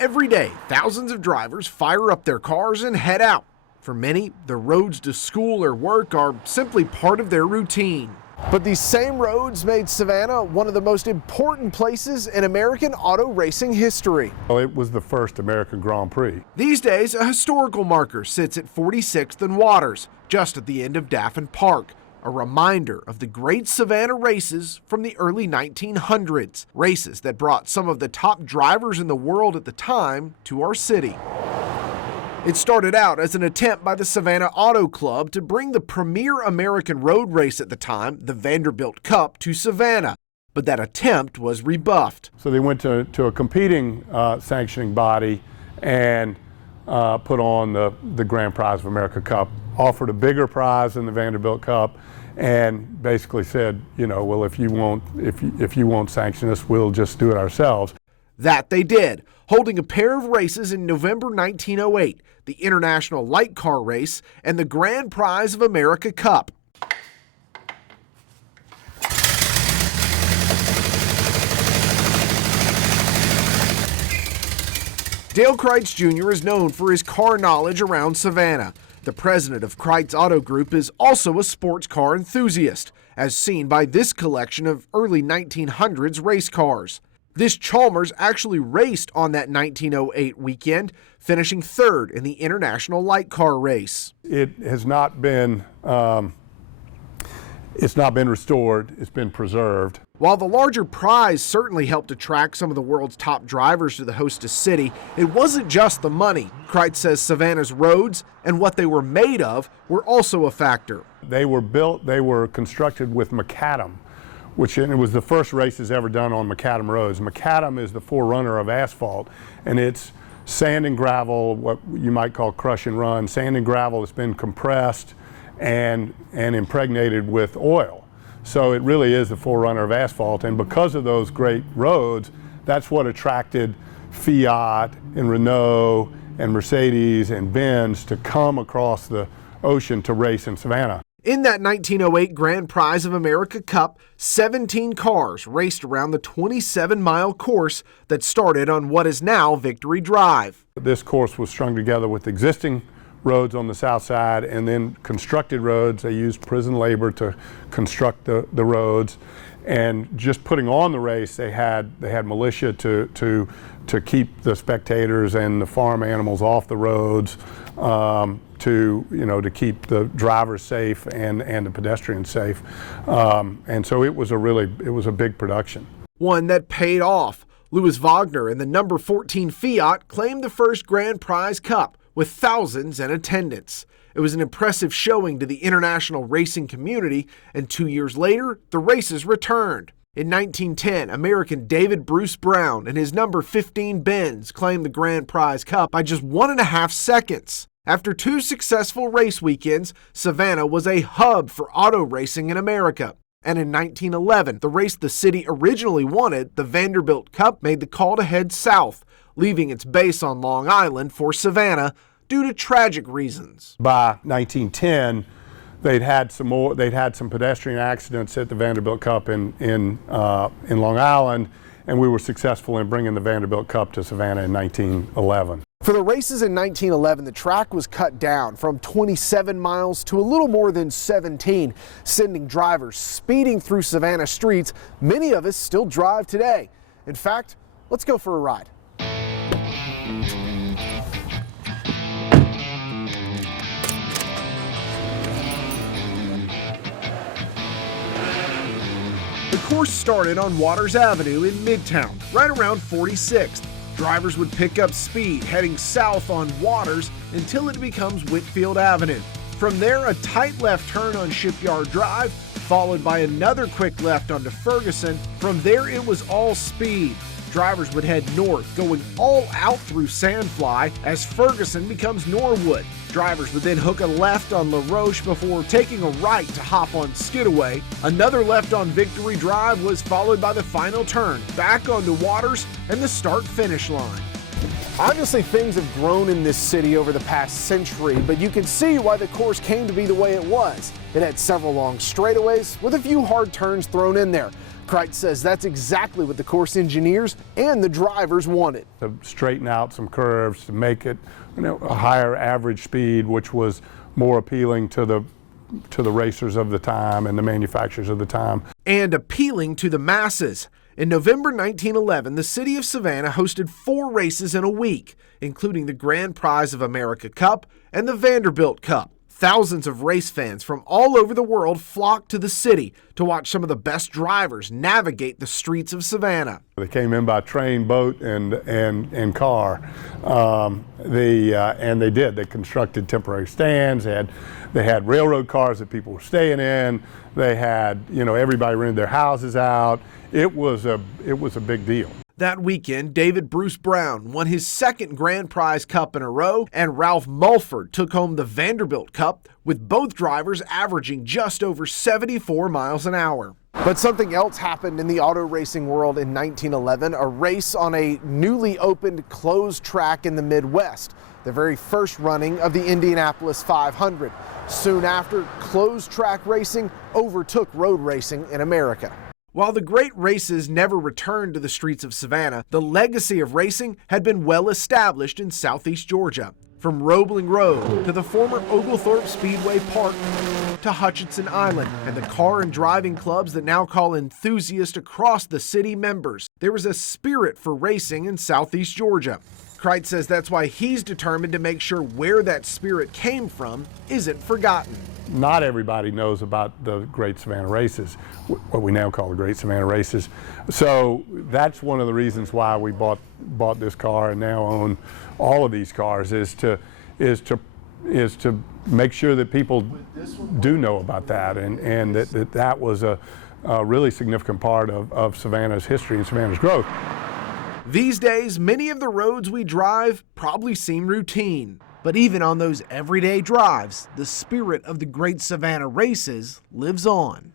Every day, thousands of drivers fire up their cars and head out. For many, the roads to school or work are simply part of their routine. But these same roads made Savannah one of the most important places in American auto racing history. Well, it was the first American Grand Prix. These days, a historical marker sits at 46th and Waters, just at the end of Daffin Park. A reminder of the great Savannah races from the early 1900s, races that brought some of the top drivers in the world at the time to our city. It started out as an attempt by the Savannah Auto Club to bring the premier American road race at the time, the Vanderbilt Cup, to Savannah, but that attempt was rebuffed. So they went to a competing sanctioning body and put on the Grand Prize of America Cup, offered a bigger prize than the Vanderbilt Cup, and basically said, you know, well, if you won't sanction us, we'll just do it ourselves. That they did, holding a pair of races in November 1908, the International Light Car Race and the Grand Prize of America Cup. Dale Kreitz Jr. is known for his car knowledge around Savannah. The president of Kreitz Auto Group is also a sports car enthusiast, as seen by this collection of early 1900s race cars. This Chalmers actually raced on that 1908 weekend, finishing third in the International Light Car Race. It has not been, it's not been restored, it's been preserved. While the larger prize certainly helped attract some of the world's top drivers to the hostess city, it wasn't just the money. Kreitz says Savannah's roads and what they were made of were also a factor. They were constructed with macadam, which it was the first races ever done on macadam roads. Macadam is the forerunner of asphalt, and it's sand and gravel, what you might call crush and run, sand and gravel that's been compressed and impregnated with oil. So it really is the forerunner of asphalt, and because of those great roads, that's what attracted Fiat and Renault and Mercedes and Benz to come across the ocean to race in Savannah. In that 1908 Grand Prize of America Cup, 17 cars raced around the 27-mile course that started on what is now Victory Drive. This course was strung together with existing roads on the south side and then constructed roads. They used prison labor to construct the roads, and just putting on the race, they had militia to keep the spectators and the farm animals off the roads, to keep the drivers safe and the pedestrians safe, and so it was a big production. One that paid off. Louis Wagner and the number 14 Fiat claimed the first Grand Prize Cup with thousands in attendance. It was an impressive showing to the international racing community, and 2 years later, the races returned. In 1910, American David Bruce Brown and his number 15 Benz claimed the Grand Prize Cup by just 1.5 seconds. After 2 successful race weekends, Savannah was a hub for auto racing in America. And in 1911, the race the city originally wanted, the Vanderbilt Cup, made the call to head south, leaving its base on Long Island for Savannah due to tragic reasons. By 1910, they'd had some pedestrian accidents at the Vanderbilt Cup in Long Island, and we were successful in bringing the Vanderbilt Cup to Savannah in 1911. For the races in 1911, the track was cut down from 27 miles to a little more than 17, sending drivers speeding through Savannah streets. Many of us still drive today. In fact, let's go for a ride. The course started on Waters Avenue in Midtown, right around 46th. Drivers would pick up speed heading south on Waters until it becomes Whitfield Avenue. From there, a tight left turn on Shipyard Drive, followed by another quick left onto Ferguson. From there, it was all speed. Drivers would head north, going all out through Sandfly as Ferguson becomes Norwood. Drivers would then hook a left on La Roche before taking a right to hop on Skidaway. Another left on Victory Drive was followed by the final turn, back onto Waters and the start-finish line. Obviously, things have grown in this city over the past century, but you can see why the course came to be the way it was. It had several long straightaways with a few hard turns thrown in there. Kreitz says that's exactly what the course engineers and the drivers wanted. To straighten out some curves, to make it, a higher average speed, which was more appealing to the racers of the time and the manufacturers of the time. And appealing to the masses. In November 1911, the city of Savannah hosted 4 races in a week, including the Grand Prize of America Cup and the Vanderbilt Cup. Thousands of race fans from all over the world flocked to the city to watch some of the best drivers navigate the streets of Savannah. They came in by train, boat, and car. And they did. They constructed temporary stands. They had railroad cars that people were staying in. They had, everybody rented their houses out. It was a big deal. That weekend, David Bruce Brown won his second Grand Prize Cup in a row, and Ralph Mulford took home the Vanderbilt Cup, with both drivers averaging just over 74 miles an hour. But something else happened in the auto racing world in 1911, a race on a newly opened closed track in the Midwest, the very first running of the Indianapolis 500. Soon after, closed track racing overtook road racing in America. While the great races never returned to the streets of Savannah, the legacy of racing had been well established in southeast Georgia. From Roebling Road to the former Oglethorpe Speedway Park to Hutchinson Island and the car and driving clubs that now call enthusiasts across the city members, there was a spirit for racing in southeast Georgia. Kreitz says that's why he's determined to make sure where that spirit came from isn't forgotten. Not everybody knows about the Great Savannah Races, what we now call the Great Savannah Races. So that's one of the reasons why we bought this car and now own all of these cars, is to make sure that people do know about that, and that was a really significant part of Savannah's history and Savannah's growth. These days, many of the roads we drive probably seem routine. But even on those everyday drives, the spirit of the Great Savannah Races lives on.